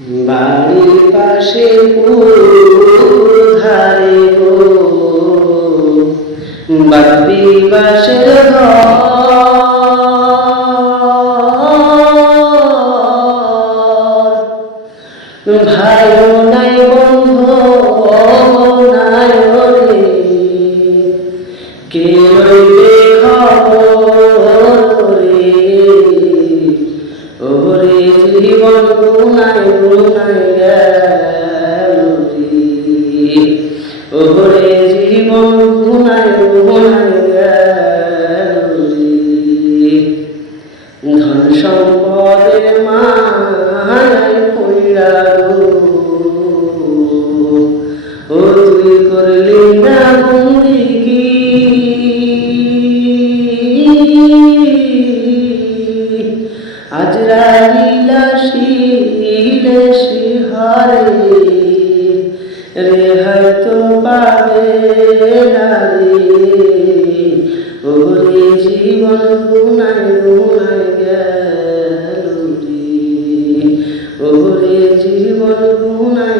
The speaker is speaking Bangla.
বাড়ির পাশে পুকুর ধারে গো বাপি বাসের ঘর ভাইও নাই বন্ধু নাই রে কে লইবে খবর রে ওরে জীবন গুনাই গুনাই গেল রে ওরে জীবন গুনাই গুনাই গেল রে ধন সম্পদের মায়ায় পইড়া গো ও তুই করলি না বন্দিগি আজরাইলাশি লেশি হারে রেহাই তো পাবে না রে ওরে জীবন গুনাই গুনাই গেল রে ওরে জীবন গুনাই